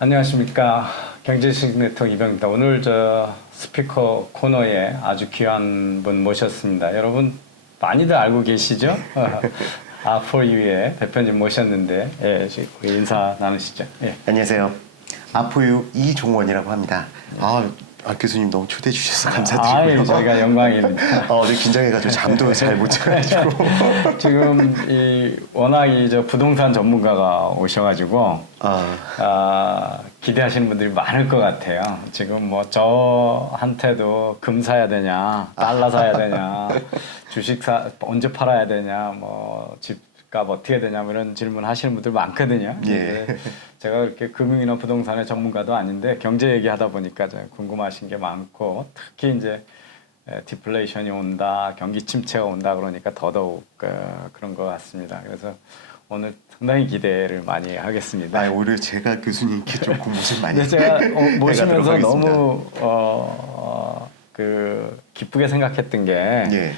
안녕하십니까. 경제식 네트워크 이병입니다. 오늘 저 스피커 코너에 아주 귀한 분 모셨습니다. 여러분 많이들 알고 계시죠? 아포유의 대표님 모셨는데, 예, 우리 인사 나누시죠. 예. 안녕하세요. 아포유 이종원이라고 합니다. 교수님 너무 초대해 주셔서 감사드리고요. 예, 저희가 영광입니다. 어제 긴장해가지고 잠도 잘 못 자가지고. 지금 워낙 저 부동산 전문가가 오셔가지고 기대하시는 분들이 많을 것 같아요. 지금 뭐 저한테도 금 사야 되냐, 달러 사야 되냐, 주식 언제 팔아야 되냐, 뭐 집값 어떻게 해야 되냐, 뭐 이런 질문 하시는 분들 많거든요. 예. 제가 그렇게 금융이나 부동산의 전문가도 아닌데 경제 얘기하다 보니까 궁금하신 게 많고, 특히 이제 디플레이션이 온다, 경기 침체가 온다 그러니까 더더욱 그런 것 같습니다. 그래서 오늘 상당히 기대를 많이 하겠습니다. 오히려 제가 교수님께 좀 고무줄 많이. 근데 제가 모시면서 하겠습니다. 너무 기쁘게 생각했던 게 예.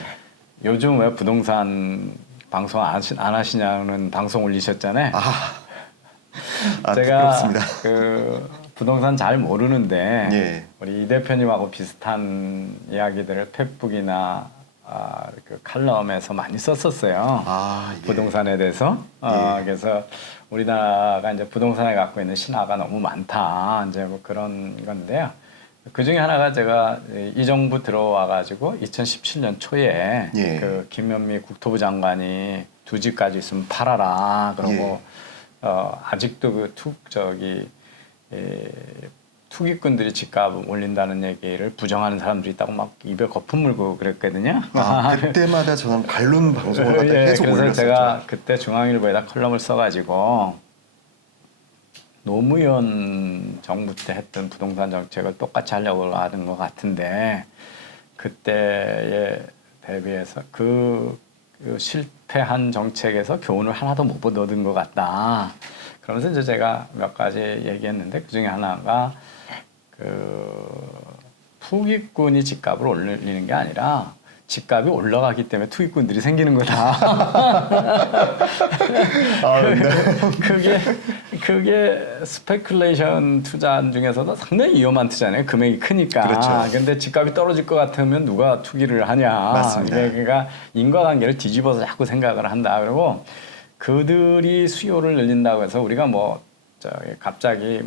요즘 왜 부동산 방송 안 하시냐는 방송 올리셨잖아요. 제가 부끄럽습니다. 부동산 잘 모르는데 예. 우리 이 대표님하고 비슷한 이야기들을 페북이나 그 칼럼에서 많이 썼었어요. 예. 부동산에 대해서. 예. 그래서 우리나라가 이제 부동산에 갖고 있는 신화가 너무 많다. 이제 뭐 그런 건데요. 그 중에 하나가 제가 이 정부 들어와 가지고 2017년 초에 예. 그 김현미 국토부 장관이 두 집까지 있으면 팔아라. 그러고 아직도 투기꾼들이 집값 올린다는 얘기를 부정하는 사람들이 있다고 막 입에 거품 물고 그랬거든요. 그때마다 저는 반론 방송을 갖다 계속 그래서 올렸었죠. 제가 그때 중앙일보에다 컬럼을 써가지고 노무현 정부 때 했던 부동산 정책을 똑같이 하려고 하는 것 같은데 그때에 대비해서 그 실패한 정책에서 교훈을 하나도 못 얻은 것 같다. 그러면서 이제 제가 몇 가지 얘기했는데 그 중에 하나가 투기꾼이 집값을 올리는 게 아니라 집값이 올라가기 때문에 투기꾼들이 생기는 거다. 그게 스페큘레이션 투자 중에서도 상당히 위험한 투자네요. 금액이 크니까. 그렇죠. 근데 집값이 떨어질 것 같으면 누가 투기를 하냐. 맞습니다. 그러니까 인과관계를 뒤집어서 자꾸 생각을 한다. 그리고 그들이 수요를 늘린다고 해서 우리가 갑자기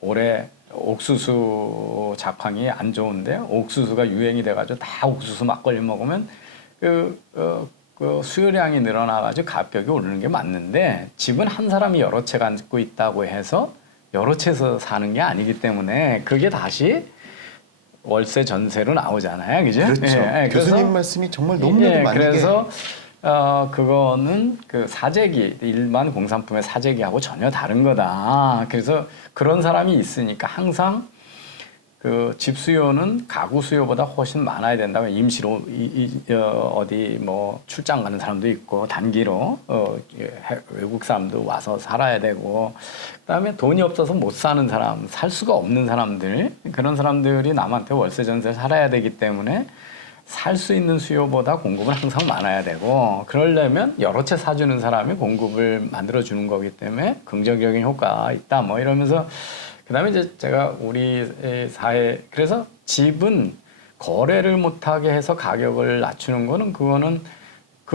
올해 옥수수 작황이 안 좋은데 옥수수가 유행이 돼가지고 다 옥수수 막걸리 먹으면 수요량이 늘어나가지고 가격이 오르는 게 맞는데 집은 한 사람이 여러 채 갖고 있다고 해서 여러 채에서 사는 게 아니기 때문에 그게 다시 월세 전세로 나오잖아요, 그죠? 그렇죠. 교수님 말씀이 정말 너무나도 많은 그래서 그거는 사재기, 일반 공산품의 사재기하고 전혀 다른 거다. 그래서 그런 사람이 있으니까 항상 집 수요는 가구 수요보다 훨씬 많아야 된다고 임시로 어디 출장 가는 사람도 있고 단기로 외국 사람도 와서 살아야 되고 그다음에 돈이 없어서 못 사는 사람, 살 수가 없는 사람들 그런 사람들이 남한테 월세 전세 살아야 되기 때문에 살 수 있는 수요보다 공급은 항상 많아야 되고 그러려면 여러 채 사주는 사람이 공급을 만들어주는 거기 때문에 긍정적인 효과가 있다 이러면서 그다음에 이제 제가 우리 사회 그래서 집은 거래를 못하게 해서 가격을 낮추는 그건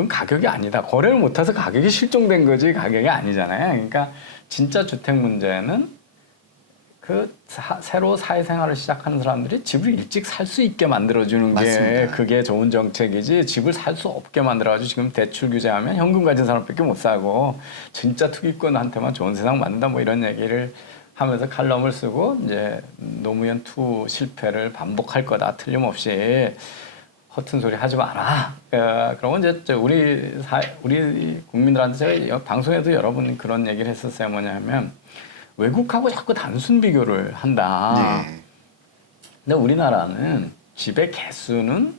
가격이 아니다. 거래를 못해서 가격이 실종된 거지 가격이 아니잖아요. 그러니까 진짜 주택 문제는 새로 사회생활을 시작하는 사람들이 집을 일찍 살 수 있게 만들어주는 게 그게 좋은 정책이지 집을 살 수 없게 만들어가지고 지금 대출 규제하면 현금 가진 사람밖에 못 사고 진짜 투기꾼한테만 좋은 세상 만든다 이런 얘기를 하면서 칼럼을 쓰고 이제 노무현 투 실패를 반복할 거다 틀림없이 허튼 소리 하지 마라. 그러고 이제 우리 국민들한테 제가 방송에도 여러 번 그런 얘기를 했었어요. 뭐냐면 외국하고 자꾸 단순 비교를 한다. 네. 근데 우리나라는 집의 개수는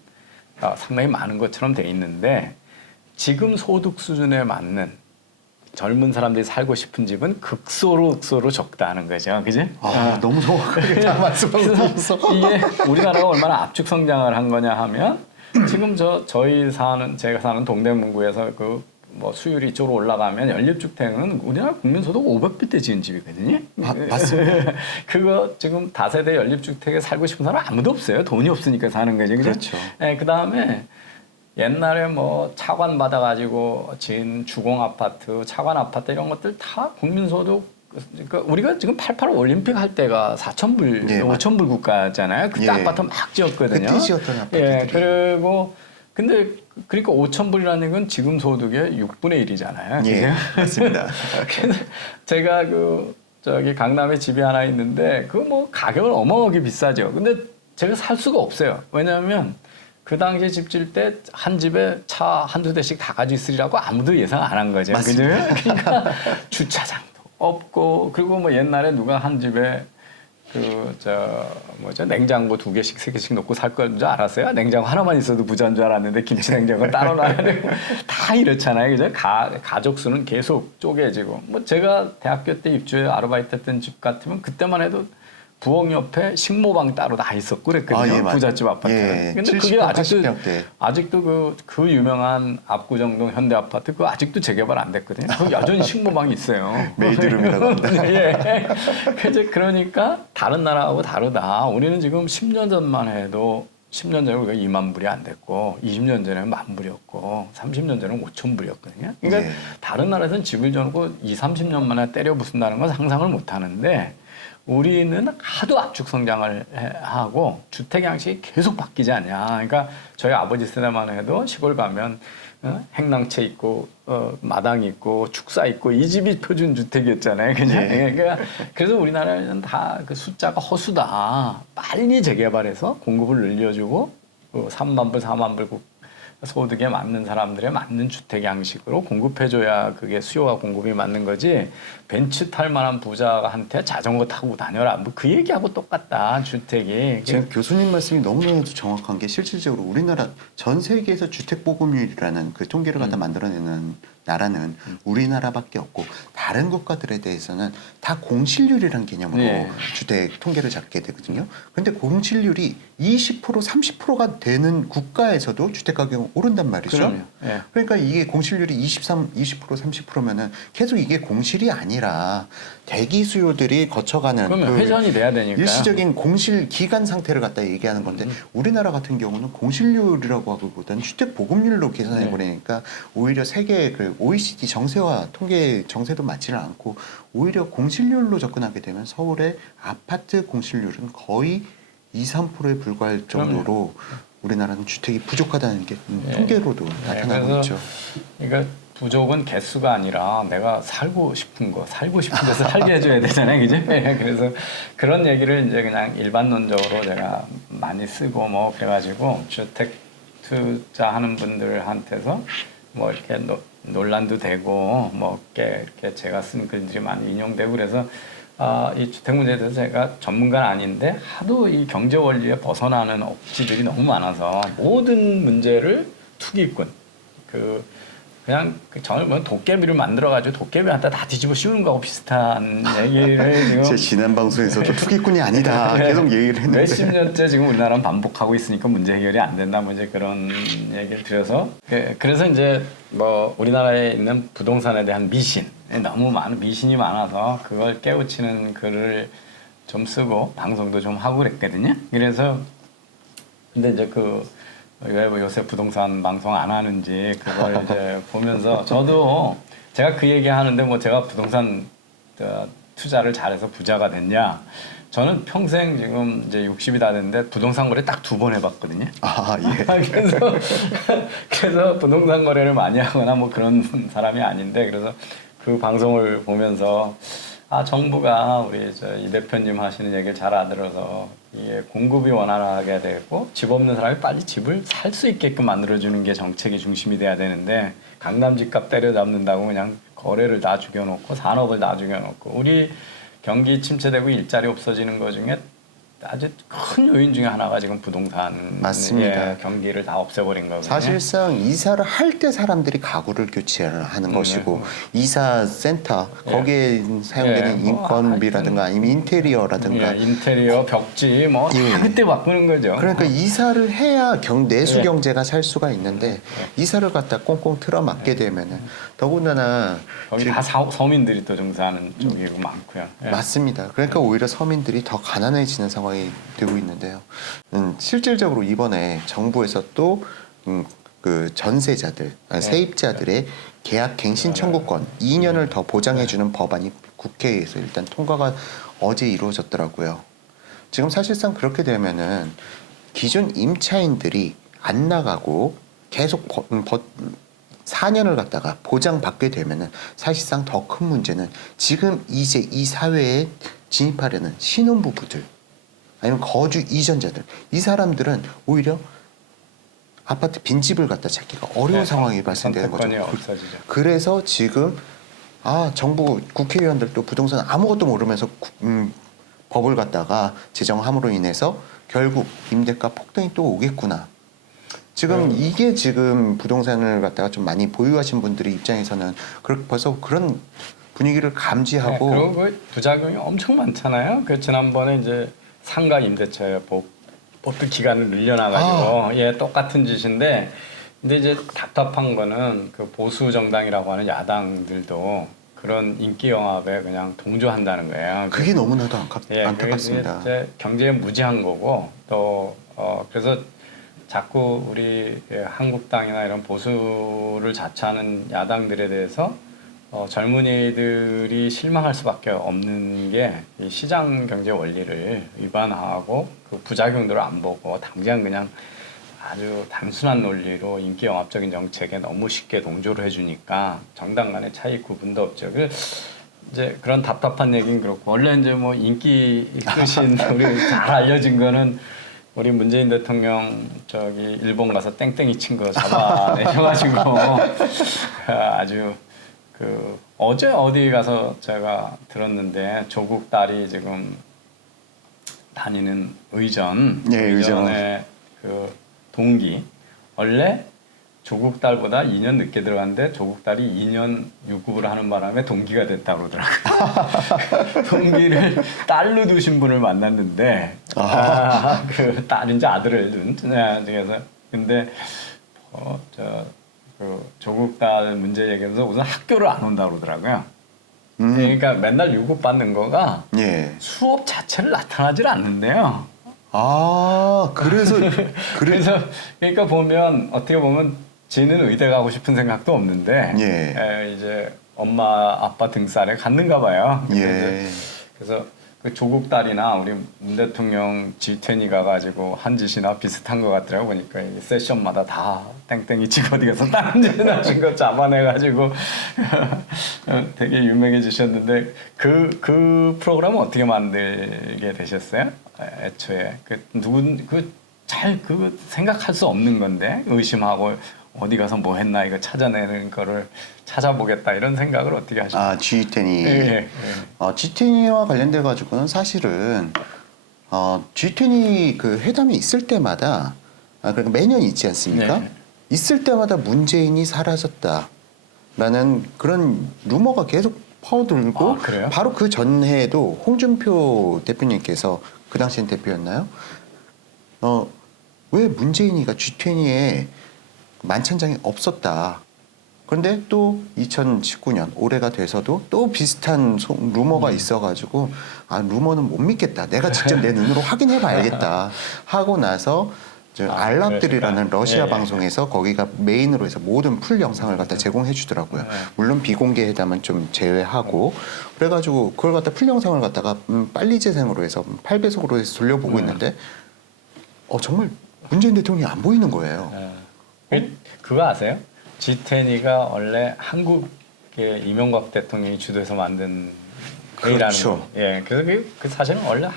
상당히 많은 것처럼 돼 있는데 지금 소득 수준에 맞는 젊은 사람들이 살고 싶은 집은 극소로 적다는 거죠. 그지? 너무 정확하게 다 말씀하셔서 이게 우리나라가 얼마나 압축 성장을 한 거냐 하면 지금 제가 사는 동대문구에서 뭐 수율이 이쪽으로 올라가면 연립주택은 우리나라 국민소득 500대 지은 집이거든요. 맞습니다. 그거 지금 다세대 연립주택에 살고 싶은 사람 아무도 없어요. 돈이 없으니까 사는 거죠. 그렇죠. 네, 그다음에 옛날에 뭐 차관 받아가지고 지은 주공 아파트, 차관 아파트 이런 것들 다 국민소득 그러니까 우리가 지금 88 올림픽 할 때가 4,000불, 예, 5,000불 국가잖아요. 그때 예. 아파트 막 지었거든요. 그때 지었던 아파트들이. 예, 그리고 근데 그러니까 5,000불이라는 건 지금 소득의 6분의 1이잖아요. 예, 맞습니다. 그래서 제가 저기 강남에 집이 하나 있는데 그 뭐 가격은 어마어마하게 비싸죠. 근데 제가 살 수가 없어요. 왜냐하면 그 당시에 집 질 때 한 집에 차 한두 대씩 다 가지고 있으리라고 아무도 예상 안 한 거죠. 그죠? 그러니까 주차장도 없고 그리고 뭐 옛날에 누가 한 집에 냉장고 2개씩 3개씩 놓고 살 건 줄 알았어요? 냉장고 하나만 있어도 부자인 줄 알았는데 김치 냉장고 따로 놔야 되고 다 이렇잖아요. 그죠? 가족 수는 계속 쪼개지고 뭐 제가 대학교 때 입주해 아르바이트 했던 집 같으면 그때만 해도 부엌 옆에 식모방 따로 다 있었고 그랬거든요. 예, 부잣집 아파트는. 예, 근데 70평, 그게 80평 대. 아직도 그 유명한 압구정동 현대 아파트 그거 아직도 재개발 안 됐거든요. 그 여전히 식모방이 있어요. 메이드룸이라고 합니다. 예. 그러니까 다른 나라하고 다르다. 우리는 지금 10년 전만 해도 10년 전에 우리가 2만 불이 안 됐고 20년 전에는 1만 불이었고 30년 전에는 5천 불이었거든요. 그러니까 네. 다른 나라에서는 집을 져놓고 30년 만에 때려 부순다는 건 상상을 못 하는데 우리는 하도 압축 성장을 하고 주택 양식이 계속 바뀌지 않냐. 그러니까 저희 아버지 세대만 해도 시골 가면 행랑채 있고 마당 있고 축사 있고 이 집이 표준 주택이었잖아요. 그냥 그러니까 그래서 우리나라는 다 그 숫자가 허수다. 빨리 재개발해서 공급을 늘려주고 3만 불, 4만 불 소득에 맞는 사람들의 맞는 주택 양식으로 공급해줘야 그게 수요와 공급이 맞는 거지. 벤츠 탈 만한 부자한테 자전거 타고 다녀라. 뭐 그 얘기하고 똑같다. 주택이. 지금 교수님 말씀이 너무나도 정확한 게 실질적으로 우리나라 전 세계에서 주택 보급률이라는 그 통계를 갖다 만들어내는 나라는 우리나라밖에 없고 다른 국가들에 대해서는 다 공실률이라는 개념으로 네. 주택 통계를 잡게 되거든요. 근데 공실률이 20% 30%가 되는 국가에서도 주택 가격은 오른단 말이죠. 그럼요. 예. 그러니까 이게 공실률이 20% 30%면은 계속 이게 공실이 아니라 대기 수요들이 거쳐가는 그러면 회전이 돼야 되니까. 일시적인 공실 기간 상태를 갖다 얘기하는 건데 우리나라 같은 경우는 공실률이라고 하기보다는 주택 보급률로 계산해 버리니까 오히려 세계 그 OECD 정세와 통계 정세도 맞지를 않고 오히려 공실률로 접근하게 되면 서울의 아파트 공실률은 거의 2~3%에 불과할 정도로 우리나라는 주택이 부족하다는 게 통계로도 나타나고 그래서 있죠. 그러니까 부족은 개수가 아니라 내가 살고 싶은 데서 살게 해줘야 되잖아요, 그죠? 그래서 그런 얘기를 이제 그냥 일반론적으로 제가 많이 쓰고 뭐 그래가지고 주택 투자하는 분들한테서 뭐 이렇게 논란도 되고 뭐 이렇게 제가 쓴 글들이 많이 인용되고 그래서 이 주택 문제에 대해서 제가 전문가는 아닌데 하도 이 경제 원리에 벗어나는 억지들이 너무 많아서 모든 문제를 투기꾼 그냥 저는 뭐 도깨비를 만들어가지고 도깨비한테 다 뒤집어 씌우는 거하고 비슷한 얘기를 지금 제 지난 방송에서도 투기꾼이 아니다 계속 얘기를 했는데 몇십 년째 지금 우리나라는 반복하고 있으니까 문제 해결이 안 된다 뭐 이제 그런 얘기를 드려서 그래서 이제 뭐 우리나라에 있는 부동산에 대한 미신 너무 많은 미신이 많아서 그걸 깨우치는 글을 좀 쓰고 방송도 좀 하고 그랬거든요. 그래서 근데 이제 왜 요새 부동산 방송 안 하는지 그걸 이제 보면서 저도 제가 그 얘기 하는데 뭐 제가 부동산 투자를 잘해서 부자가 됐냐? 저는 평생 지금 이제 60이 다 됐는데 부동산 거래 딱 2번 해봤거든요. 아 예. 그래서 부동산 거래를 많이 하거나 뭐 그런 사람이 아닌데 그래서 그 방송을 보면서 정부가 우리 이 대표님 하시는 얘기를 잘 알아들어서 이게 공급이 원활하게 되고 집 없는 사람이 빨리 집을 살 수 있게끔 만들어주는 게 정책의 중심이 돼야 되는데 강남 집값 때려잡는다고 그냥 거래를 다 죽여놓고 산업을 다 죽여놓고 우리 경기 침체되고 일자리 없어지는 것 중에 아주 큰 요인 중에 하나가 지금 부동산 맞습니다. 경기를 다 없애버린 거거든요. 사실상 이사를 할 때 사람들이 가구를 교체를 하는 것이고 이사 센터 거기에 사용되는 뭐 인건비라든가 아니면 인테리어라든가 인테리어, 벽지 뭐 다 예. 그때 바꾸는 거죠. 그러니까 이사를 해야 내수 예. 경제가 살 수가 있는데 이사를 갖다 꽁꽁 틀어막게 되면은 더군다나 거기 지금 다 서민들이 또 종사하는 쪽이고 많고요. 예. 맞습니다. 그러니까 오히려 서민들이 더 가난해지는 상황이 되고 있는데요. 실질적으로 이번에 정부에서 또 그 전세자들, 세입자들의 계약 갱신 청구권 2년을 더 보장해주는 법안이 국회에서 일단 통과가 어제 이루어졌더라고요. 지금 사실상 그렇게 되면은 기존 임차인들이 안 나가고 계속 4년을 갖다가 보장받게 되면은 사실상 더 큰 문제는 지금 이제 이 사회에 진입하려는 신혼부부들 아니면 거주 이전자들 이 사람들은 오히려 아파트 빈집을 갖다 찾기가 어려운 상황이 발생되는 거죠. 선택권이 없어지죠. 그래서 지금 정부 국회의원들도 부동산 아무것도 모르면서 법을 갖다가 제정함으로 인해서 결국 임대가 폭등이 또 오겠구나. 지금 이게 지금 부동산을 갖다가 좀 많이 보유하신 분들의 입장에서는 벌써 그런 분위기를 감지하고 그리고 그 부작용이 엄청 많잖아요. 그 지난번에 이제 상가 임대차 법도 기간을 늘려놔가지고 똑같은 짓인데 근데 이제 답답한 거는 그 보수 정당이라고 하는 야당들도 그런 인기 영합에 그냥 동조한다는 거예요. 그게 너무나도 안타깝습니다. 이제 경제에 무지한 거고 또 그래서 자꾸 우리 한국당이나 이런 보수를 자처하는 야당들에 대해서 젊은이들이 실망할 수밖에 없는 게 이 시장 경제 원리를 위반하고 그 부작용들을 안 보고 당장 그냥 아주 단순한 논리로 인기 영합적인 정책에 너무 쉽게 동조를 해주니까 정당 간의 차이 구분도 없죠. 이제 그런 답답한 얘기는 그렇고 원래 이제 뭐 인기 이끄신 우리 잘 알려진 거는 우리 문재인 대통령 일본 가서 땡땡이 친 거 잡아내셔가지고 아주 어제 어디 가서 제가 들었는데 조국 딸이 지금 다니는 의전의 그 동기 원래 조국 딸보다 2년 늦게 들어갔는데 조국 딸이 2년 유급을 하는 바람에 동기가 됐다고 그러더라고요. 동기를 딸로 두신 분을 만났는데 그 딸인지 아들을 둔 그래서 근데 그 조국 딸 문제 얘기하면서 우선 학교를 안 온다고 그러더라고요. 그러니까 맨날 유급 받는 거가 수업 자체를 나타나질 않는데요. 그래서 그러니까 보면 어떻게 보면 지는 의대 가고 싶은 생각도 없는데 이제 엄마 아빠 등살에 갔는가 봐요. 그래서 그 조국 딸이나 우리 문 대통령 G20 가가지고 한 짓이나 비슷한 것 같더라고 보니까 이 세션마다 다 땡땡이 치고 어디 가서 다른 짓 하신 거 잡아내가지고 되게 유명해지셨는데 그 프로그램은 어떻게 만들게 되셨어요? 애초에 잘 생각할 수 없는 건데 의심하고 어디 가서 뭐 했나 이거 찾아내는 거를 찾아보겠다 이런 생각을 어떻게 하셨어요? G20. G20와 관련돼 가지고는 사실은 G20 그 회담이 있을 때마다 그러니까 매년 있지 않습니까? 있을 때마다 문재인이 사라졌다라는 그런 루머가 계속 퍼들고 바로 그 전해에도 홍준표 대표님께서 그 당시엔 대표였나요? 왜 문재인이가 G20에 만찬장에 없었다. 그런데 또 2019년 올해가 돼서도 또 비슷한 루머가 있어가지고 루머는 못 믿겠다. 내가 직접 내 눈으로 확인해 봐야겠다 하고 나서 알랍들이라는 러시아 방송에서 거기가 메인으로 해서 모든 풀 영상을 갖다 제공해 주더라고요. 물론 비공개 회담은 좀 제외하고 그래가지고 그걸 갖다 풀 영상을 갖다가 빨리 재생으로 해서 8배속으로 해서 돌려보고 있는데 정말 문재인 대통령이 안 보이는 거예요. 그거 아세요? G20가 원래 한국의 이명박 대통령이 주도해서 만든 회의라는 거. 그래서 그 사실은 원래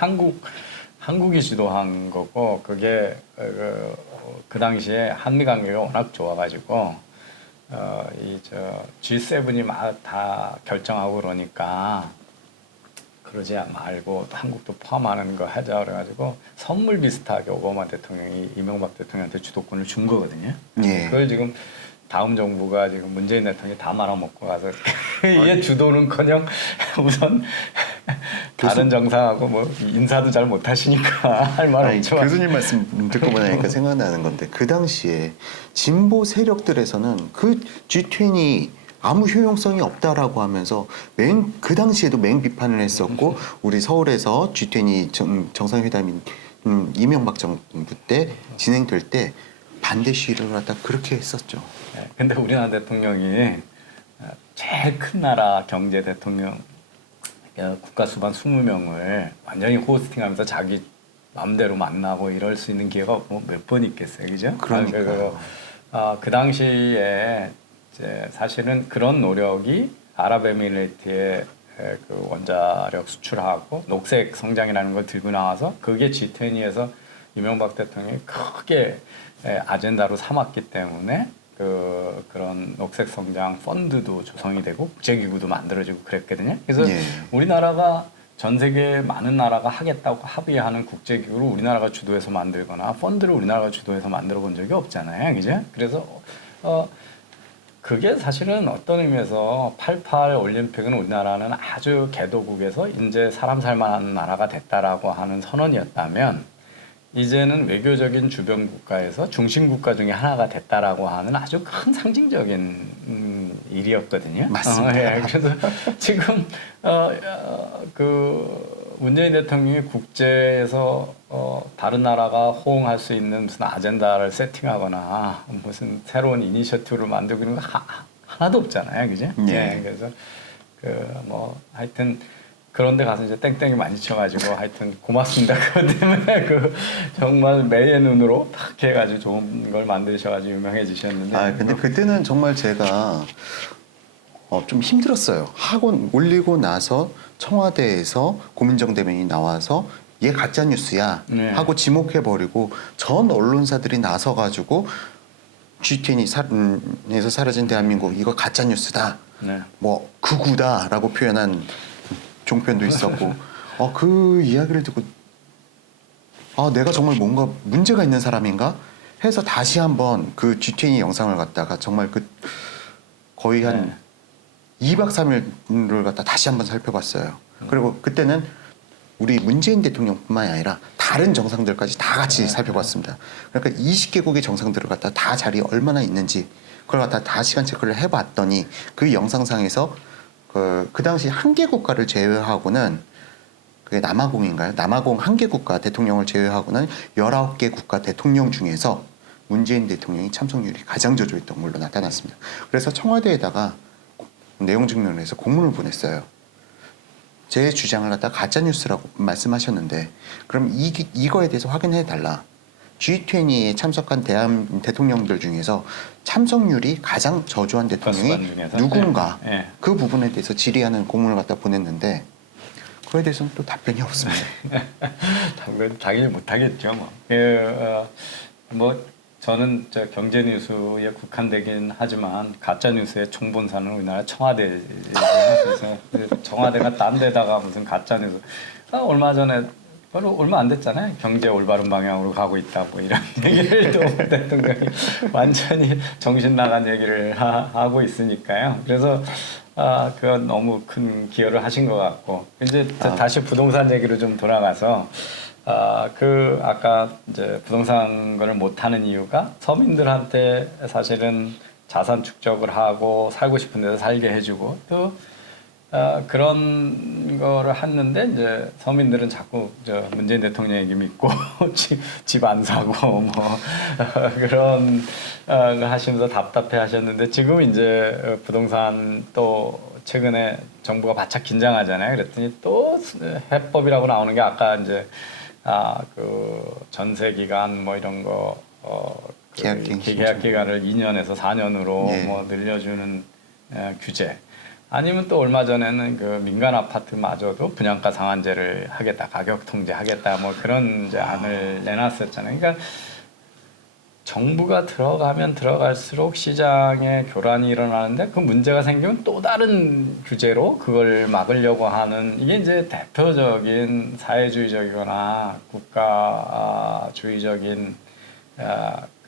한국이 주도한 거고 그게 그 당시에 한미 관계가 워낙 좋아가지고 G7이 막 다 결정하고 그러니까 그러지 말고 또 한국도 포함하는 거 하자 그래가지고 선물 비슷하게 오바마 대통령이 이명박 대통령한테 주도권을 준 거거든요. 예. 그걸 지금 다음 정부가 지금 문재인 대통령이 다 말아먹고 가서 얘 주도는커녕 우선 다른 정상하고 뭐 인사도 잘 못하시니까 할 말 없죠. 교수님 말씀 듣고 보니까 생각나는 건데 그 당시에 진보 세력들에서는 그 G20 아무 효용성이 없다라고 하면서 그 당시에도 맹비판을 했었고 우리 서울에서 G20 정상회담이 이명박 정부 때 진행될 때 반대 시위를 갖다 그렇게 했었죠. 네, 근데 우리나라 대통령이 제일 큰 나라 경제 대통령 국가 수반 20명을 완전히 호스팅하면서 자기 마음대로 만나고 이럴 수 있는 기회가 뭐 몇 번 있겠어요, 그죠? 그 당시에 이제 사실은 그런 노력이 아랍에미레이트에 그 원자력 수출하고 녹색 성장이라는 걸 들고 나와서 그게 G20에서 이명박 대통령이 크게 아젠다로 삼았기 때문에 그런 녹색 성장 펀드도 조성이 되고 국제기구도 만들어지고 그랬거든요. 그래서 예. 우리나라가 전 세계 많은 나라가 하겠다고 합의하는 국제기구를 우리나라가 주도해서 만들거나 펀드를 우리나라가 주도해서 만들어 본 적이 없잖아요, 그죠? 그래서 그게 사실은 어떤 의미에서 88 올림픽은 우리나라는 아주 개도국에서 이제 사람 살만한 나라가 됐다라고 하는 선언이었다면. 이제는 외교적인 주변 국가에서 중심 국가 중에 하나가 됐다라고 하는 아주 큰 상징적인 일이었거든요. 맞습니다. 예, 그래서 지금 그 문재인 대통령이 국제에서 다른 나라가 호응할 수 있는 무슨 아젠다를 세팅하거나 무슨 새로운 이니셔티브를 만들고 이런 거 하나도 없잖아요, 그죠? 예. 그래서 뭐 하여튼. 그런데 가서 이제 땡땡이 많이 쳐가지고 하여튼 고맙습니다. 그것 때문에 정말 매의 눈으로 탁 해가지고 좋은 걸 만드셔가지고 유명해지셨는데. 근데 그때는 정말 제가 좀 힘들었어요. 학원 올리고 나서 청와대에서 고민정 대변인이 나와서 얘 가짜 뉴스야 네. 하고 지목해버리고 전 언론사들이 나서가지고 G20에서 사라진 대한민국 이거 가짜 뉴스다. 네. 뭐 극우다라고 표현한 종편도 있었고 그 이야기를 듣고 내가 정말 뭔가 문제가 있는 사람인가 해서 다시 한번 그 G20 영상을 갖다가 정말 거의 한 2박 3일을 갖다 다시 한번 살펴봤어요. 그리고 그때는 우리 문재인 대통령뿐만이 아니라 다른 정상들까지 다 같이 살펴봤습니다. 그러니까 20개국의 정상들을 갖다 다 자리에 얼마나 있는지 그걸 갖다 다 시간 체크를 해봤더니 그 영상상에서 그 당시 한 개 국가를 제외하고는 그게 남아공인가요? 남아공 한 개 국가 대통령을 제외하고는 19개 국가 대통령 중에서 문재인 대통령이 참석률이 가장 저조했던 걸로 나타났습니다. 그래서 청와대에다가 내용 증명을 해서 공문을 보냈어요. 제 주장을 갖다 가짜 뉴스라고 말씀하셨는데 그럼 이거에 대해서 확인해 달라. G20에 참석한 대통령들 중에서 참석률이 가장 저조한 대통령이 누군가 네. 그 부분에 대해서 질의하는 공문을 갖다 보냈는데 그거에 대해서는 또 답변이 없습니다. 당연히 못하겠죠. 뭐 저는 경제 뉴스에 국한되긴 하지만 가짜 뉴스의 총본사는 우리나라 청와대죠. 그래서 청와대가 딴 데다가 무슨 가짜 뉴스 얼마 전에 얼마 안 됐잖아요. 경제 올바른 방향으로 가고 있다 뭐 이런 얘기를 또 대통령이 완전히 정신 나간 얘기를 하고 있으니까요. 그래서 그건 너무 큰 기여를 하신 것 같고 이제 다시 부동산 얘기로 좀 돌아가서 아까 이제 부동산 거를 못 하는 이유가 서민들한테 사실은 자산 축적을 하고 살고 싶은 데서 살게 해주고 또 그런 거를 했는데 이제 서민들은 자꾸 문재인 대통령 얘기 믿고 집 안 사고 뭐 그런 걸 하시면서 답답해 하셨는데 지금 이제 부동산 또 최근에 정부가 바짝 긴장하잖아요. 그랬더니 또 해법이라고 나오는 게 아까 이제 그 전세 기간 뭐 이런 거 계약 기간을 2년에서 4년으로 예. 뭐 늘려주는 규제. 아니면 또 얼마 전에는 그 민간 아파트마저도 분양가 상한제를 하겠다, 가격 통제하겠다, 뭐 그런 이제 안을 내놨었잖아요. 그러니까 정부가 들어가면 들어갈수록 시장에 교란이 일어나는데 그 문제가 생기면 또 다른 규제로 그걸 막으려고 하는 이게 이제 대표적인 사회주의적이거나 국가주의적인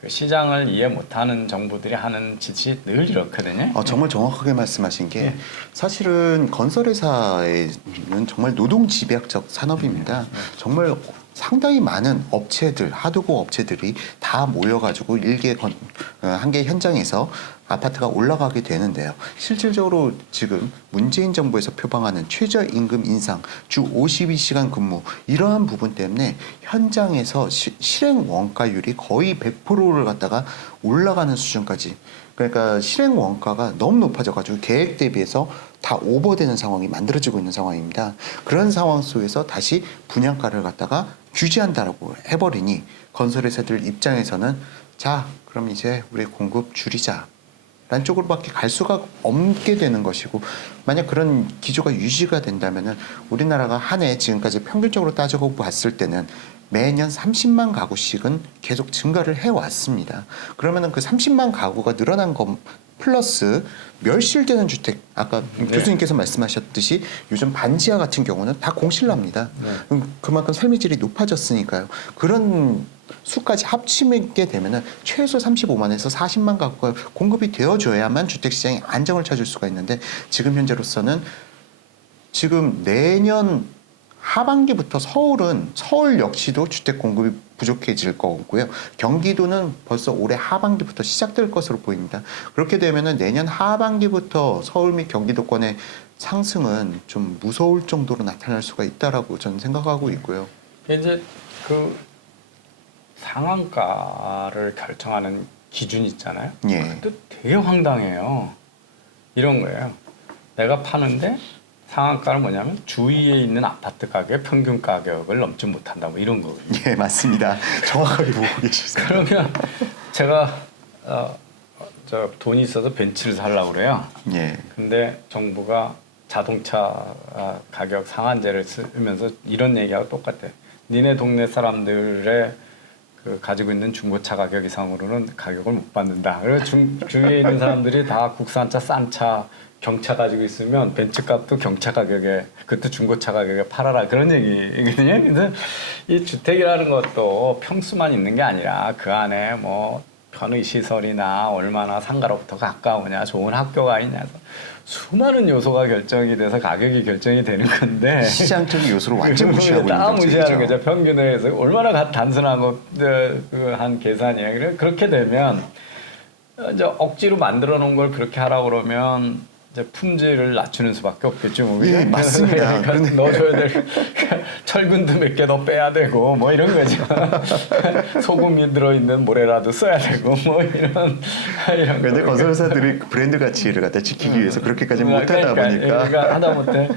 그 시장을 이해 못하는 정부들이 하는 짓이 늘 이렇거든요. 정말 정확하게 말씀하신 게 사실은 건설회사에는 정말 노동집약적 산업입니다. 정말 상당히 많은 업체들, 하드고 업체들이 다 모여가지고 한 개 현장에서 아파트가 올라가게 되는데요. 실질적으로 지금 문재인 정부에서 표방하는 최저임금 인상, 주 52시간 근무 이러한 부분 때문에 현장에서 실행 원가율이 거의 100%를 갖다가 올라가는 수준까지, 그러니까 실행 원가가 너무 높아져가지고 계획 대비해서 다 오버되는 상황이 만들어지고 있는 상황입니다. 그런 상황 속에서 다시 분양가를 갖다가 규제한다라고 해버리니 건설회사들 입장에서는 자, 그럼 이제 우리 공급 줄이자 라는 쪽으로밖에 갈 수가 없게 되는 것이고, 만약 그런 기조가 유지가 된다면은 우리나라가 한 해 지금까지 평균적으로 따지고 봤을 때는 매년 30만 가구씩은 계속 증가를 해왔습니다. 그러면은 그 30만 가구가 늘어난 것 플러스 멸실되는 주택, 아까 교수님께서 말씀하셨듯이 요즘 반지하 같은 경우는 다 공실납니다. 그만큼 삶의 질이 높아졌으니까요. 그런 수까지 합치게 되면은 최소 35만에서 40만 가구가 공급이 되어줘야만 주택시장이 안정을 찾을 수가 있는데, 지금 현재로서는 지금 내년 하반기부터 서울 역시도 주택 공급이 부족해질 거고요. 경기도는 벌써 올해 하반기부터 시작될 것으로 보입니다. 그렇게 되면은 내년 하반기부터 서울 및 경기도권의 상승은 좀 무서울 정도로 나타날 수가 있다라고 저는 생각하고 있고요. 이제 그 상한가를 결정하는 기준 있잖아요. 예. 그것도 되게 황당해요. 이런 거예요. 내가 파는데 상한가는 뭐냐면 주위에 있는 아파트 가격의 평균 가격을 넘지 못한다, 뭐 이런 거거든요. 예, 맞습니다. 정확하게 보고 계시죠. 그러면 제가 저 돈이 있어서 벤츠를 살려고 그래요. 예. 근데 정부가 자동차 가격 상한제를 쓰면서 이런 얘기하고 똑같아. 니네 동네 사람들의 그 가지고 있는 중고차 가격 이상으로는 가격을 못 받는다. 그래서 주위에 있는 사람들이 다 국산차, 싼 차, 경차 가지고 있으면 벤츠 값도 경차 가격에, 그것도 중고차 가격에 팔아라, 그런 얘기거든요. 그래서 이 주택이라는 것도 평수만 있는 게 아니라 그 안에 뭐 편의 시설이나 얼마나 상가로부터 가까우냐, 좋은 학교가 있냐, 수많은 요소가 결정이 돼서 가격이 결정이 되는 건데, 시장적인 요소를 완전 무시하고 있는 다 무시하는 정책이죠. 거죠. 평균에 의해서 얼마나 단순하고 한 계산이에요. 그렇게 되면 이제 억지로 만들어 놓은 걸 그렇게 하라고 그러면 이제 품질을 낮추는 수밖에 없겠죠. 뭐. 예, 맞습니다. 그러니까 넣어줘야 될 철근도 몇 개 더 빼야 되고 뭐 이런 거죠. 소금이 들어있는 모래라도 써야 되고 뭐 이런. 그런데 건설사들이 브랜드 가치를 갖다 지키기 위해서 그렇게까지 못하다 보니까. 그러니까 하다못해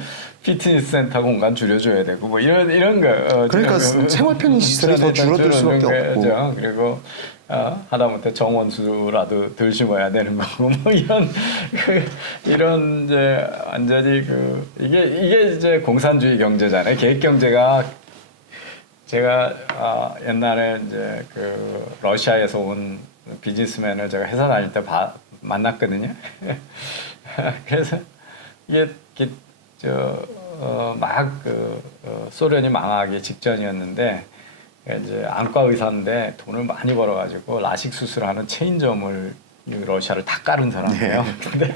피트니스 센터 공간 줄여줘야 되고 뭐 이런 거. 그러니까 생활 편의 시설이 더 줄어들 수밖에 없고. 그리고 하다못해 정원수라도 덜 심어야 되는 거고 뭐 이런 이제 완전히 이게 이제 공산주의 경제잖아요. 계획 경제가, 제가 옛날에 이제 그 러시아에서 온 비즈니스맨을 제가 회사 다닐 때 만났거든요. 그래서 이게 소련이 망하기 직전이었는데, 이제 안과 의사인데 돈을 많이 벌어가지고 라식 수술하는 체인점을 러시아를 다 깔은 사람이에요. 네. 근데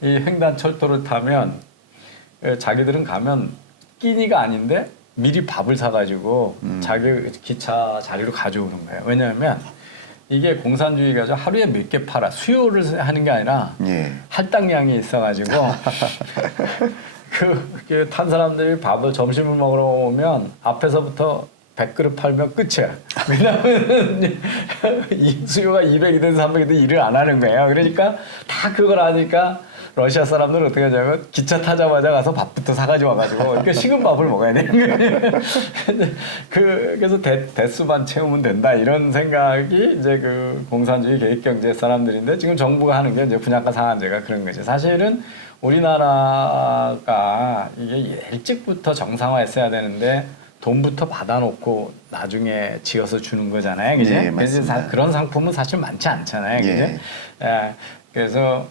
이 횡단 철도를 타면 자기들은 가면 끼니가 아닌데 미리 밥을 사가지고 자기 기차 자리로 가져오는 거예요. 왜냐하면 이게 공산주의가 하루에 몇 개 팔아, 수요를 하는 게 아니라 할당량이 있어가지고 탄 사람들이 밥을 점심을 먹으러 오면 앞에서부터 100그릇 팔면 끝이야. 왜냐하면 이 수요가 200이든 300이든 일을 안 하는 거예요. 그러니까 다 그걸 하니까 러시아 사람들은 어떻게 하냐면 기차 타자마자 가서 밥부터 사가지고 와가지고 그러니까 식은 밥을 먹어야 되는 거예요. 그래서 대수만 채우면 된다, 이런 생각이 이제 그 공산주의 계획경제 사람들인데, 지금 정부가 하는 게 이제 분양가 상한제가 그런 거지. 사실은 우리나라가 이게 일찍부터 정상화했어야 되는데 돈부터 받아놓고 나중에 지어서 주는 거잖아요, 그죠? 네, 그래서 맞습니다. 그런 상품은 사실 많지 않잖아요, 그죠? 예. 예, 그래서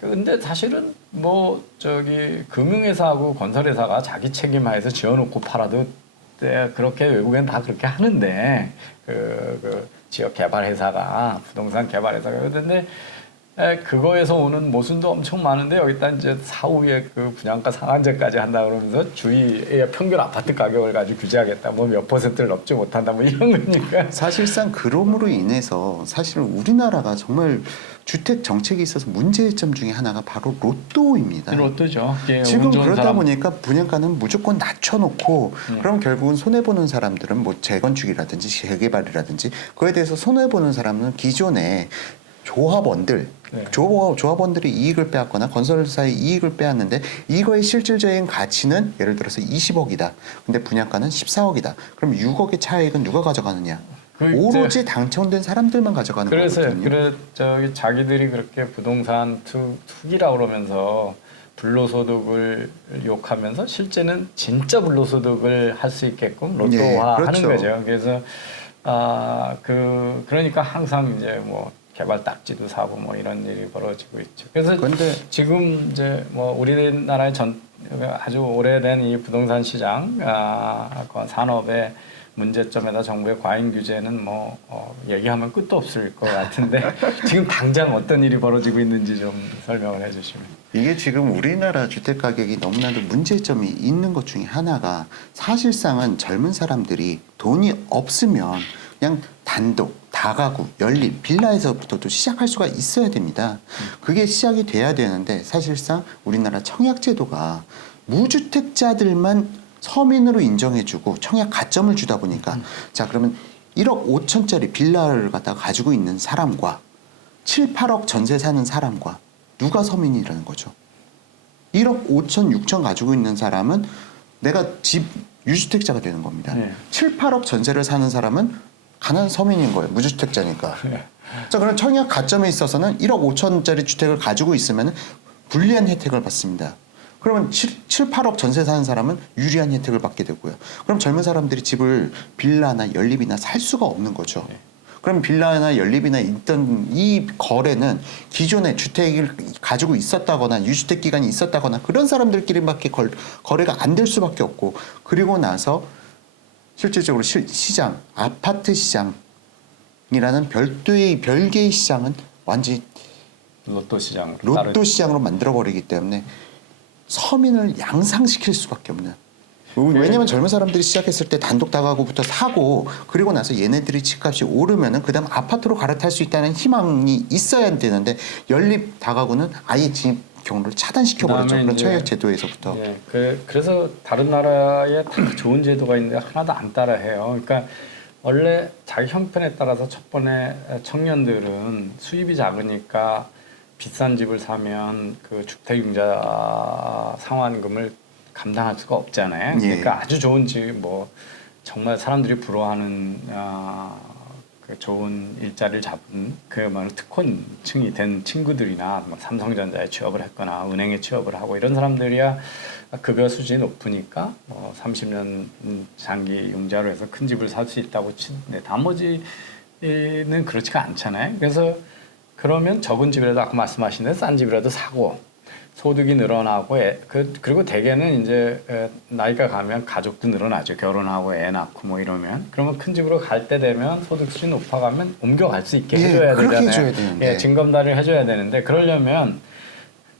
근데 사실은 뭐 저기 금융회사하고 건설회사가 자기 책임하에서 지어놓고 팔아도 그렇게 외국엔 다 그렇게 하는데 그 지역 개발 회사가 부동산 개발 회사가 그런데 그거에서 오는 모순도 엄청 많은데 여기다 이제 사후에 그 분양가 상한제까지 한다 그러면서 주위의 평균 아파트 가격을 가지고 규제하겠다 뭐 몇 퍼센트를 넘지 못한다 뭐 이런 거니까 사실상 그럼으로 인해서 사실 우리나라가 정말 주택 정책에 있어서 문제점 중에 하나가 바로 로또입니다. 로또죠. 지금 그러다 보니까 분양가는 무조건 낮춰놓고 네. 그럼 결국은 손해보는 사람들은 뭐 재건축이라든지 재개발이라든지 그거에 대해서 손해보는 사람은 기존에 조합원들 네. 조합원들이 이익을 빼앗거나 건설사의 이익을 빼앗는데 이거의 실질적인 가치는 예를 들어서 20억이다. 근데 분양가는 14억이다. 그럼 6억의 차익은 누가 가져가느냐? 오로지 당첨된 사람들만 가져가는 거거든요. 그래서 저기 자기들이 그렇게 부동산 투기라고 그러면서 불로소득을 욕하면서 실제는 진짜 불로소득을 할 수 있게끔 로또화하는 그렇죠. 거죠. 그래서 그러니까 항상 이제 뭐 개발 딱지도 사고 뭐 이런 일이 벌어지고 있죠. 그래서 근데 지금 이제 뭐 우리나라의 아주 오래된 이 부동산 시장 그 산업의 문제점에다 정부의 과잉 규제는 뭐 얘기하면 끝도 없을 것 같은데 지금 당장 어떤 일이 벌어지고 있는지 좀 설명을 해주시면. 이게 지금 우리나라 주택 가격이 너무나도 문제점이 있는 것 중에 하나가 사실상은 젊은 사람들이 돈이 없으면 그냥 단독, 다가구, 연립, 빌라에서부터도 시작할 수가 있어야 됩니다. 그게 시작이 돼야 되는데 사실상 우리나라 청약제도가 무주택자들만 서민으로 인정해주고 청약 가점을 주다 보니까 자 그러면 1억 5천짜리 빌라를 갖다가 가지고 있는 사람과 7, 8억 전세 사는 사람과 누가 서민이라는 거죠. 1억 5천, 6천 가지고 있는 사람은 내가 집 유주택자가 되는 겁니다. 네. 7, 8억 전세를 사는 사람은 가난 서민인 거예요. 무주택자니까. 자, 그럼 청약 가점에 있어서는 1억 5천짜리 주택을 가지고 있으면 불리한 혜택을 받습니다. 그러면 7, 8억 전세 사는 사람은 유리한 혜택을 받게 되고요. 그럼 젊은 사람들이 집을 빌라나 연립이나 살 수가 없는 거죠. 그럼 빌라나 연립이나 있던 이 거래는 기존에 주택을 가지고 있었다거나 유주택 기간이 있었다거나 그런 사람들끼리밖에 거래가 안 될 수밖에 없고 그리고 나서 실질적으로 시장, 아파트 시장이라는 별개의 시장은 완전히 로또 시장으로 만들어버리기 때문에 서민을 양상시킬 수밖에 없는. 왜냐면 젊은 사람들이 시작했을 때 단독 다가구부터 사고 그리고 나서 얘네들이 집값이 오르면은 그다음 아파트로 갈아탈 수 있다는 희망이 있어야 되는데 연립 다가구는 아예 집 경로를 차단시켜버렸죠. 그런 청약 제도에서부터. 예, 그래서 다른 나라에 다 좋은 제도가 있는데 하나도 안 따라해요. 그러니까 원래 자기 형편에 따라서 첫 번에 청년들은 수입이 작으니까 비싼 집을 사면 그 주택융자 상환금을 감당할 수가 없잖아요. 그러니까 아주 좋은 집, 뭐 정말 사람들이 부러워하는 그 좋은 일자리를 잡은 그야말로 특권층이 된 친구들이나 뭐 삼성전자에 취업을 했거나 은행에 취업을 하고 이런 사람들이야 급여 수준이 높으니까 30년 장기 융자로 해서 큰 집을 살 수 있다고 치는데 나머지는 그렇지가 않잖아요. 그래서 그러면 적은 집이라도 아까 말씀하신 대로 싼 집이라도 사고 소득이 늘어나고 그리고 대개는 이제 나이가 가면 가족도 늘어나죠. 결혼하고 애 낳고 뭐 이러면 그러면 큰 집으로 갈 때 되면 소득 수준이 높아가면 옮겨갈 수 있게 해줘야 그렇게 되잖아요. 해줘야 되는데. 징검다리를 해줘야 되는데 그러려면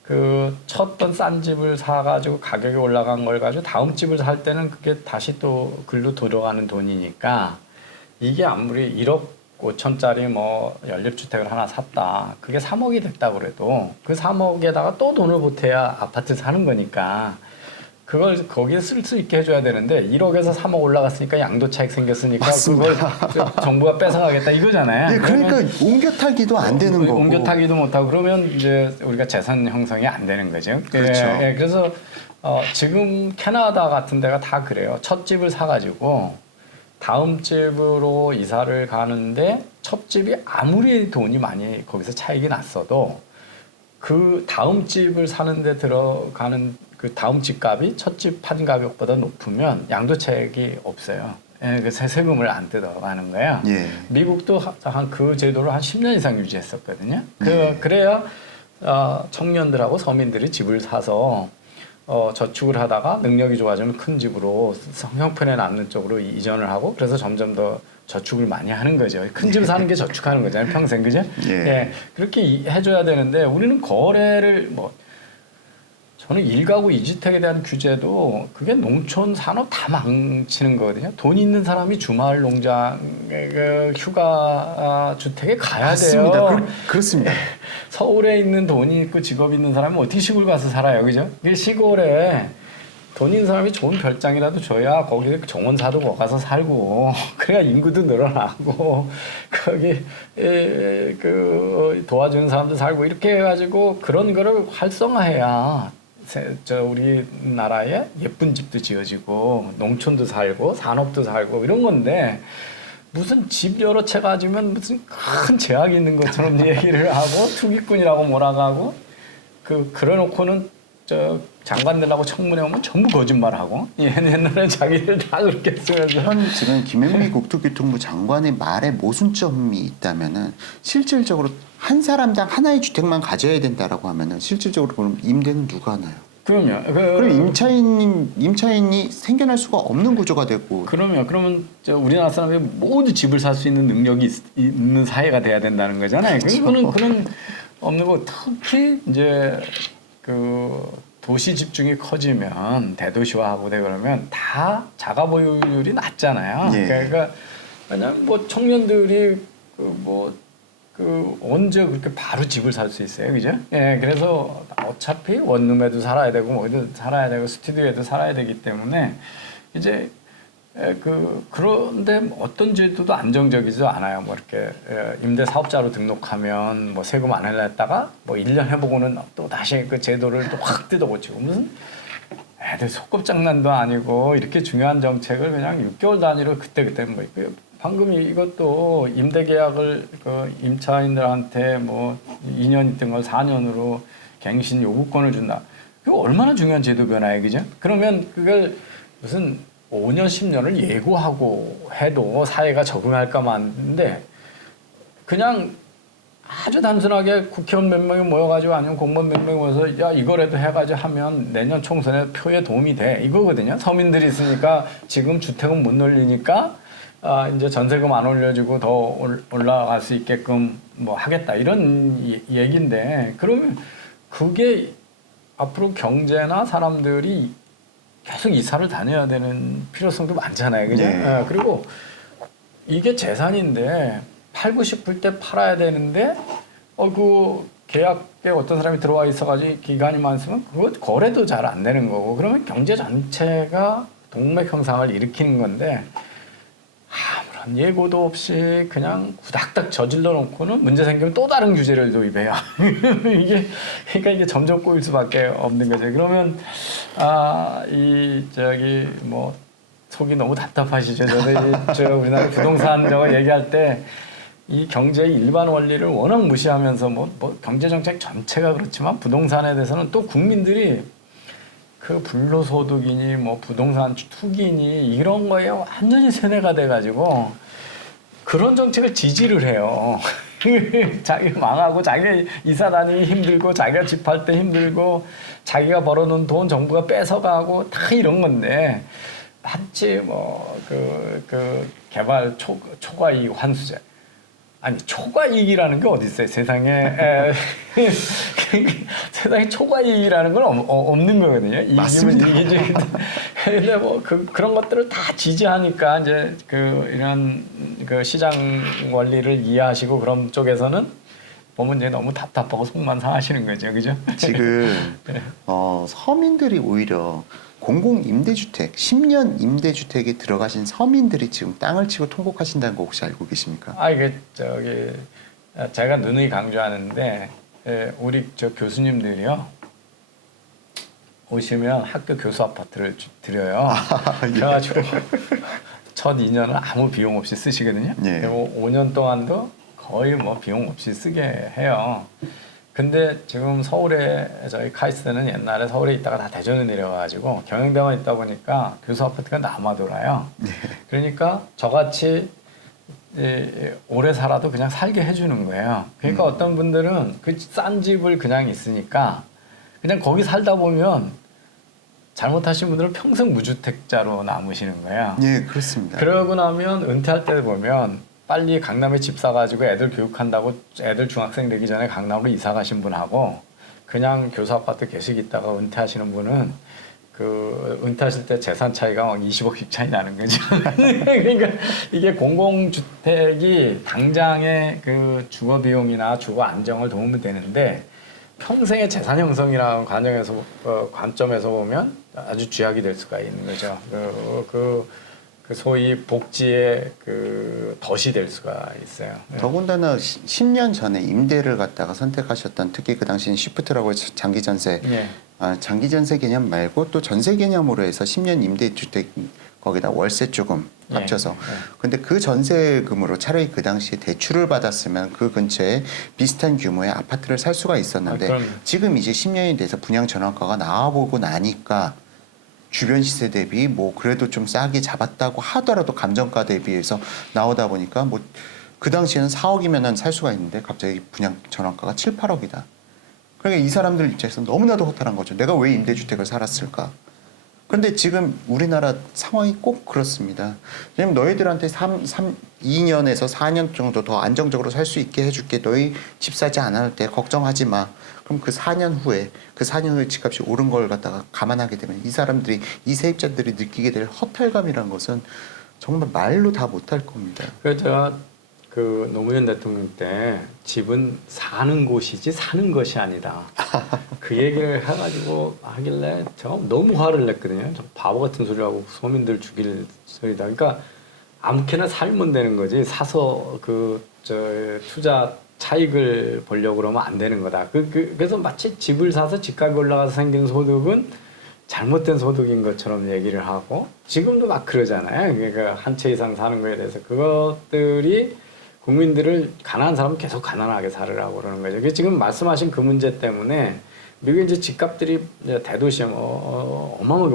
그 첫 번 싼 집을 사가지고 가격이 올라간 걸 가지고 다음 집을 살 때는 그게 다시 또 글로 들어가는 돈이니까 이게 아무리 1억 5천짜리 뭐 연립주택을 하나 샀다. 그게 3억이 됐다 그래도 그 3억에다가 또 돈을 보태야 아파트 사는 거니까 그걸 거기에 쓸 수 있게 해줘야 되는데 1억에서 3억 올라갔으니까 양도 차익 생겼으니까 맞습니다. 그걸 정부가 뺏어가겠다 이거잖아요. 그러니까 옮겨 타기도 안 되는 거고. 옮겨 타기도 못하고 그러면 이제 우리가 재산 형성이 안 되는 거죠. 그렇죠. 그래서 지금 캐나다 같은 데가 다 그래요. 첫 집을 사가지고 다음 집으로 이사를 가는데 첫 집이 아무리 돈이 많이 거기서 차익이 났어도 그 다음 집을 사는데 들어가는 그 다음 집 값이 첫 집 판 가격보다 높으면 양도세액이 없어요. 예, 그 세금을 안 뜯어가는 거야. 예. 미국도 한 그 제도를 한 10년 이상 유지했었거든요. 예. 그래야 청년들하고 서민들이 집을 사서 저축을 하다가 능력이 좋아지면 큰 집으로 형편에 남는 쪽으로 이전을 하고 그래서 점점 더 저축을 많이 하는 거죠. 큰 집 사는 게 저축하는 거잖아요. 평생 그죠? 예. 예, 그렇게 해줘야 되는데 우리는 거래를 뭐 저는 1가구 2주택에 대한 규제도 그게 농촌 산업 다 망치는 거거든요. 돈 있는 사람이 주말 농장, 휴가 주택에 가야 맞습니다. 돼요. 그렇습니다. 서울에 있는 돈이 있고 직업이 있는 사람은 어떻게 시골 가서 살아요, 그죠? 그 시골에 돈 있는 사람이 좋은 별장이라도 줘야 거기 정원사도 거기 가서 살고 그래야 인구도 늘어나고 거기 그 도와주는 사람도 살고 이렇게 해가지고 그런 거를 활성화해야 우리나라에 예쁜 집도 지어지고 농촌도 살고 산업도 살고 이런 건데 무슨 집 여러 채 가지면 무슨 큰 제약이 있는 것처럼 얘기를 하고 투기꾼이라고 몰아가고 그래놓고는 장관들하고 청문회 오면 전부 거짓말하고 옛날에 자기들 다 그렇게 쓰면서 현 지금 김현미 국토교통부 장관의 말에 모순점이 있다면은 실질적으로 한 사람당 하나의 주택만 가져야 된다라고 하면은 실질적으로 그럼 임대는 누가 하나요? 그럼요. 그럼 임차인이 생겨날 수가 없는 구조가 되고. 그러면 우리나라 사람이 모두 집을 살 수 있는 능력이 있는 사회가 돼야 된다는 거잖아요. 그거는 그런 없는 거 특히 이제 그 도시 집중이 커지면 대도시화하고 되고 그러면 다 자가 보유율이 낮잖아요. 예. 그러니까 왜냐면 뭐 청년들이 언제 그렇게 바로 집을 살 수 있어요, 그죠? 예, 그래서 어차피 원룸에도 살아야 되고 뭐든 살아야 되고 스튜디오에도 살아야 되기 때문에 이제 그런데 어떤 제도도 안정적이지 않아요. 뭐 이렇게 임대 사업자로 등록하면 뭐 세금 안 할라 했다가 뭐 1년 해보고는 또 다시 그 제도를 또 확 뜯어고치고 무슨 애들 소꿉장난도 아니고 이렇게 중요한 정책을 그냥 6개월 단위로 그때 뭐 방금 이것도 임대 계약을 임차인들한테 뭐 2년 있던 걸 4년으로 갱신 요구권을 준다. 그거 얼마나 중요한 제도 변화예요, 그죠? 그러면 그걸 무슨 5년, 10년을 예고하고 해도 사회가 적응할까 만데 그냥 아주 단순하게 국회의원 몇 명이 모여가지고 아니면 공무원 몇 명이 모여서 야 이거라도 해가지고 하면 내년 총선에 표에 도움이 돼 이거거든요. 서민들이 있으니까 지금 주택은 못 늘리니까 이제 전세금 안 올려주고 더 올라갈 수 있게끔 뭐 하겠다 이런 얘기인데 그러면 그게 앞으로 경제나 사람들이 계속 이사를 다녀야 되는 필요성도 많잖아요. 그죠? 네. 그리고 이게 재산인데 팔고 싶을 때 팔아야 되는데 그 계약에 어떤 사람이 들어와 있어가지고 기간이 많으면 그거 거래도 잘 안 되는 거고 그러면 경제 전체가 동맥 형상을 일으키는 건데 아무런 예고도 없이 그냥 후닥닥 저질러 놓고는 문제 생기면 또 다른 규제를 도입해요. 그러니까 이게 점점 꼬일 수밖에 없는 거죠. 그러면 뭐 속이 너무 답답하시죠. 저도 우리나라 부동산 저거 얘기할 때 이 경제의 일반 원리를 워낙 무시하면서 뭐 경제 정책 전체가 그렇지만 부동산에 대해서는 또 국민들이 그 불로소득이니 뭐 부동산 투기니 이런 거에 완전히 세뇌가 돼가지고 그런 정책을 지지를 해요. 자기 망하고 자기 이사 다니기 힘들고 자기가 집 할 때 힘들고 자기가 벌어놓은 돈 정부가 뺏어가고 다 이런 건데 마치 뭐 그 개발 초과이익 환수제 아니 초과이익이라는 게 어디 있어요 세상에 세상에 초과이익이라는 건 없는 거거든요. 맞습니다. 이익이지. 근데 뭐 그런 것들을 다 지지하니까 이제 이런 시장 원리를 이해하시고 그런 쪽에서는 보면 이제 너무 답답하고 속만 상하시는 거죠, 그죠? 지금 네. 서민들이 오히려 공공임대주택, 10년 임대주택에 들어가신 서민들이 지금 땅을 치고 통곡하신다는 거 혹시 알고 계십니까? 이게 제가 누누이 강조하는데 우리 교수님들이요 오시면 학교 교수 아파트를 드려요. 그래가지고 첫 2년은 아무 비용 없이 쓰시거든요. 예. 그리고 5년 동안도 거의 뭐 비용 없이 쓰게 해요. 근데 지금 서울에 저희 카이스트는 옛날에 서울에 있다가 다 대전에 내려와가지고 경영대만 있다 보니까 교수 아파트가 남아 돌아요. 그러니까 저같이 오래 살아도 그냥 살게 해주는 거예요. 그러니까 어떤 분들은 그 싼 집을 그냥 있으니까 그냥 거기 살다 보면 잘못하신 분들은 평생 무주택자로 남으시는 거예요. 예, 그렇습니다. 그러고 나면 은퇴할 때 보면 빨리 강남에 집 사가지고 애들 교육한다고 애들 중학생 되기 전에 강남으로 이사 가신 분하고 그냥 교수 아파트 계속 있다가 은퇴하시는 분은 그 은퇴하실 때 재산 차이가 막 20억씩 차이 나는 거죠. 그러니까 이게 공공주택이 당장의 그 주거 비용이나 주거 안정을 도우면 되는데 평생의 재산 형성이라는 관점에서 보면 아주 쥐약이 될 수가 있는 거죠. 그 소위 복지의 그 덫이 될 수가 있어요. 더군다나 10년 전에 임대를 갖다가 선택하셨던 특히 그 당시엔 시프트라고 해서 장기 전세, 예. 장기 전세 개념 말고 또 전세 개념으로 해서 10년 임대 주택 거기다 월세 조금 합쳐서. 예. 근데 그 전세금으로 차라리 그 당시에 대출을 받았으면 그 근처에 비슷한 규모의 아파트를 살 수가 있었는데 지금 이제 10년이 돼서 분양 전환가가 나와보고 나니까 주변 시세 대비 뭐 그래도 좀 싸게 잡았다고 하더라도 감정가 대비해서 나오다 보니까 뭐 그 당시에는 4억이면은 살 수가 있는데 갑자기 분양 전환가가 7, 8억이다. 그러니까 이 사람들 입장에서 너무나도 허탈한 거죠. 내가 왜 임대주택을 살았을까? 그런데 지금 우리나라 상황이 꼭 그렇습니다. 왜냐면 너희들한테 2년에서 4년 정도 더 안정적으로 살 수 있게 해줄게. 너희 집 사지 않을 때 걱정하지 마. 그럼 그 4년 후에 집값이 오른 걸 갖다가 감안하게 되면 이 사람들이 이 세입자들이 느끼게 될 허탈감이라는 것은 정말 말로 다 못할 겁니다. 그래서 제가 그 노무현 대통령 때 집은 사는 곳이지 사는 것이 아니다. 그 얘기를 해가지고 하길래 제가 너무 화를 냈거든요. 좀 바보 같은 소리하고 서민들 죽일 소리다. 그러니까 아무렇게나 살면 되는 거지 사서 투자 차익을 보려고 그러면 안 되는 거다. 그래서 마치 집을 사서 집값이 올라가서 생긴 소득은 잘못된 소득인 것처럼 얘기를 하고 지금도 막 그러잖아요. 그러니까 한 채 이상 사는 거에 대해서 그것들이 국민들을 가난한 사람은 계속 가난하게 살으라고 그러는 거죠. 지금 말씀하신 그 문제 때문에 미국의 이제 집값들이 대도시에 어마어마하게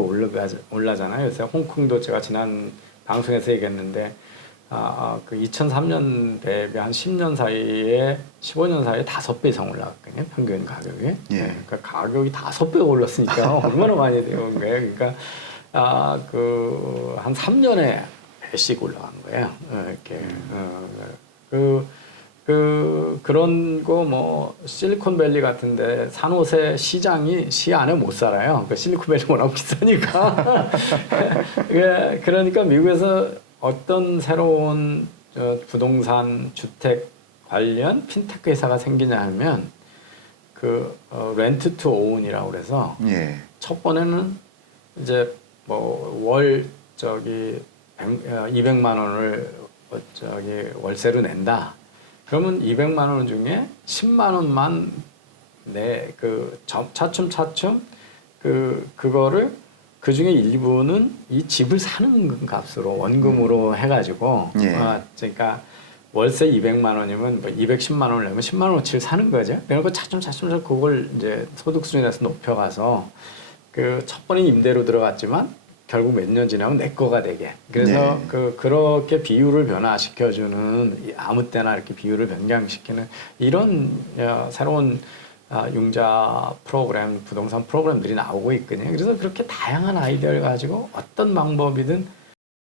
올라잖아요. 그래서 홍콩도 제가 지난 방송에서 얘기했는데 그 2003년 대비 한 10년 사이에 15년 사이에 5배 이상 올라갔거든요. 평균 가격이. 예. 그러니까 가격이 5배가 올랐으니까 얼마나 많이 되는 거예요. 그러니까 한 3년에 배씩 올라간 거예요. 이렇게 그런 거 뭐 실리콘밸리 같은데 산호세 시장이 시 안에 못 살아요. 그 실리콘밸리 워낙 비싸니까. 그러니까 미국에서 어떤 새로운 부동산 주택 관련 핀테크 회사가 생기냐 하면 렌트 투 오운이라고 그래서 예. 첫 번에는 이제 뭐 월 200만 원을 월세로 낸다. 그러면 200만 원 중에 10만 원만 차츰 그거를 그 중에 일부는 이 집을 사는 값으로 원금으로 해가지고 예. 그러니까 월세 200만 원이면 뭐 210만 원을 내면 10만 원어치를 사는 거죠. 그리고 차츰 그걸 이제 소득 수준에서 높여가서 그 첫 번에 임대로 들어갔지만 결국 몇 년 지나면 내 거가 되게. 그래서 네. 그렇게 비율을 변화시켜주는 아무 때나 이렇게 비율을 변경시키는 이런 새로운 융자 프로그램, 부동산 프로그램들이 나오고 있거든요. 그래서 그렇게 다양한 아이디어를 가지고 어떤 방법이든